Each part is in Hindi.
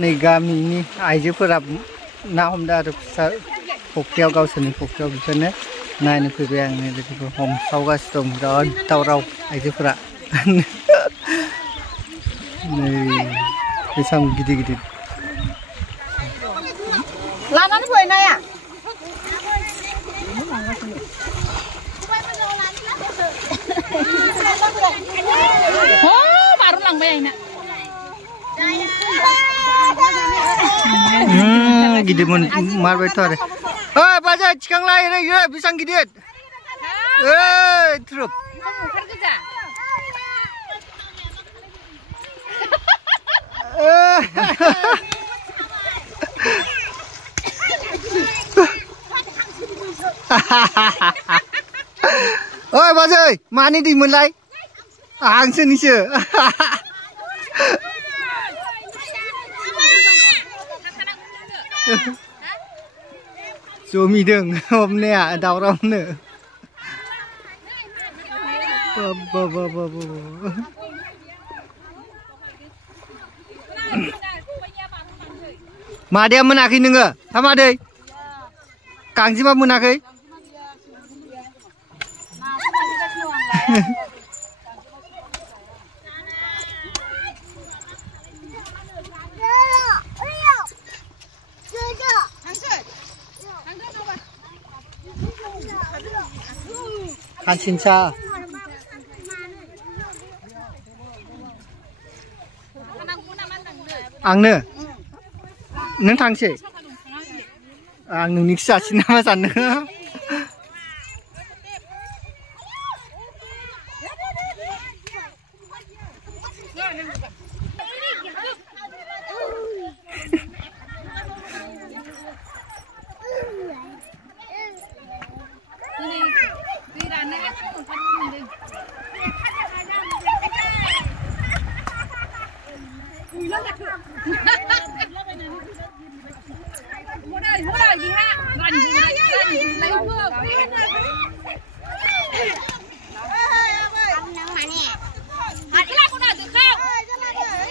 नै गामिनि आइजोफोरा ना हमदों आरो फिसा फुख्रियाव गावसोरनि फुख्रियाव बेखौनो नायनो फैबाय आं बेखौ हमसावगासिनो दं बिराद दावराव आइजोफोरा नै बेसां गिदिर गिदिर लानानै फै नाया बारलांबाय आइना गिदिर मारबायथ' आरो ओइ बाजै थिखांलाय ओरै बेसां गिदिर ओइ थ्रुप ओइ बाजै मानि दैमोनलाय हांसोनिसो जमिदों हमनाया दावरावनो मादैया मोनाखै नोङो हा मादै गांजेमा मोनाखै खानसिनसा आंनो नों थांसै आं नोंनिखौ जासिन नामा सानदों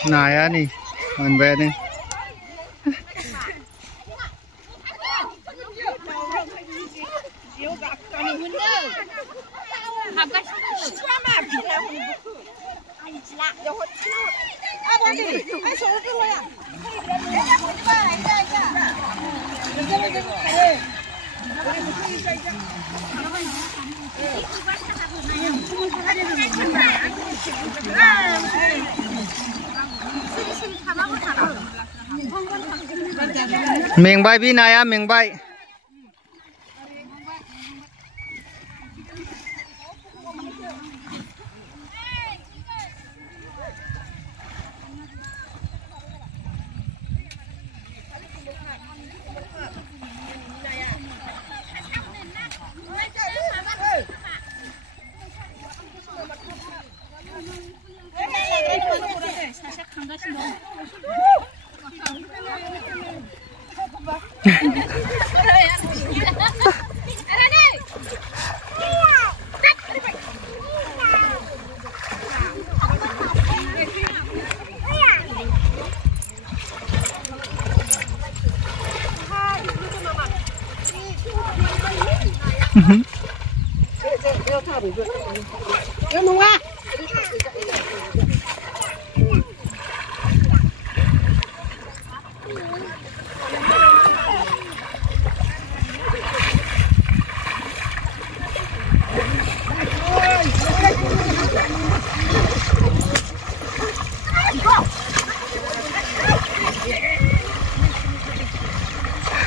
नाया nih मोनबायानो मेंबाय बे नाया मेंबाय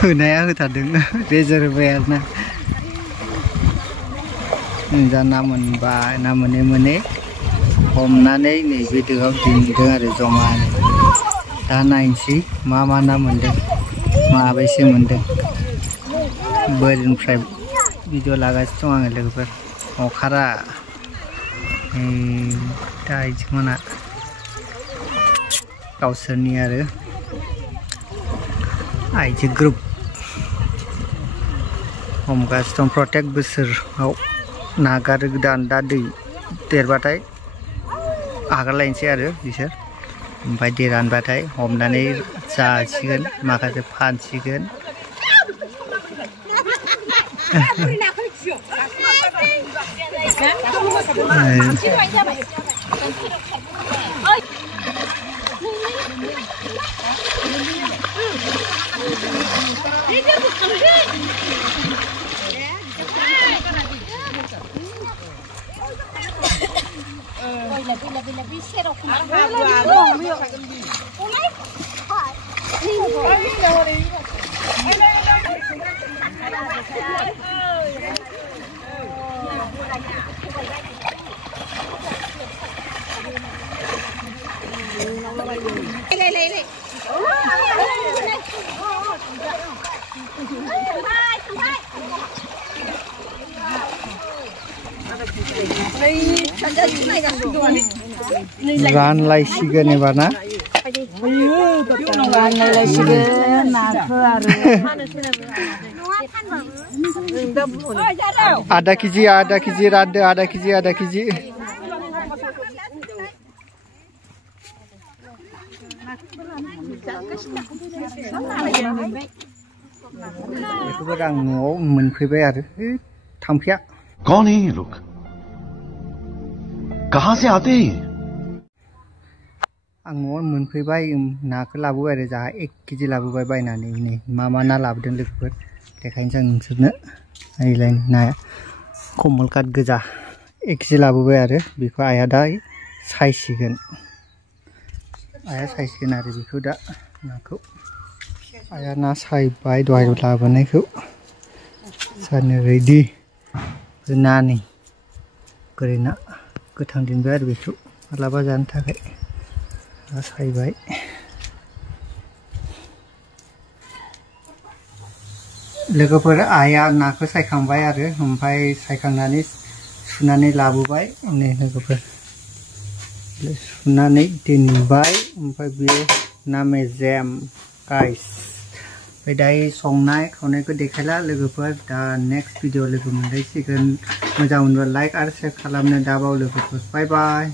होनाया होथारदों रेजर होबाय आरोना जा ना मोनबाय ना मोने हमनानै नैबे दोआव दोनदों आरो जमानो दा नायनोसै मा ना मोनदों माबैसे मोनदों बोरिनिफ्राय भिडिअ लागासिनो दं आङो लोगोफोर अखारा दा आइजोमोना गावसोरनि आरो आइजो ग्रुप हमगासिनो दं प्रत्येक बोसोराव नागारो गोदान दा दै देरबाथाय आगारलायनोसै आरो बिसोर ओमफ्राय दै रानबाथाय हमनानै जासिगोन माखासे फानसिगोन रानलायसिगोन एबार ना आधा केजि रानदो आधा केजि बेखौबो आं न'आव मोनफैबाय आरो थांफिया कौन है ये लोग कहां से आते हैं आं न'आव मोनफैबाय नाखौ लाबोबाय आरो जाहा 1 केजि लाबोबाय बायनानै नै मा ना लाबोदों लोगोफोर देखायनोसै आं नोंसोरनो नायलाय नाया कमलकाट गोजा 1 केजि लाबोबाय आरो बेखौ आइया दा सायसिगोन आरो बेखौ दा नाखौ आइया ना सायबाय दहाय लाबोनायखौ सायनो रेडि नानि गोरै ना गोथां दोनबाय आरो बेखौ मालाबा जानो थाखाय सायबाय लोगोफोर आइया नाखौ सायखांबाय आरो ओमफ्राय सायखांनानै सुनानै लाबोबाय नै लोगोफोर सुनानै दोनबाय ओमफ्राय बे ना मेजेम गाइस ओमफ्राय दायो संनाय खावनायखौ देखायला लोगोफोर दा नेक्स्ट भिडिअ लोगो मोनलायसिगोन मोजां मोनबा लाइक आरो शेयार खालामनो दाबाव लोगोफोर बाय बाय।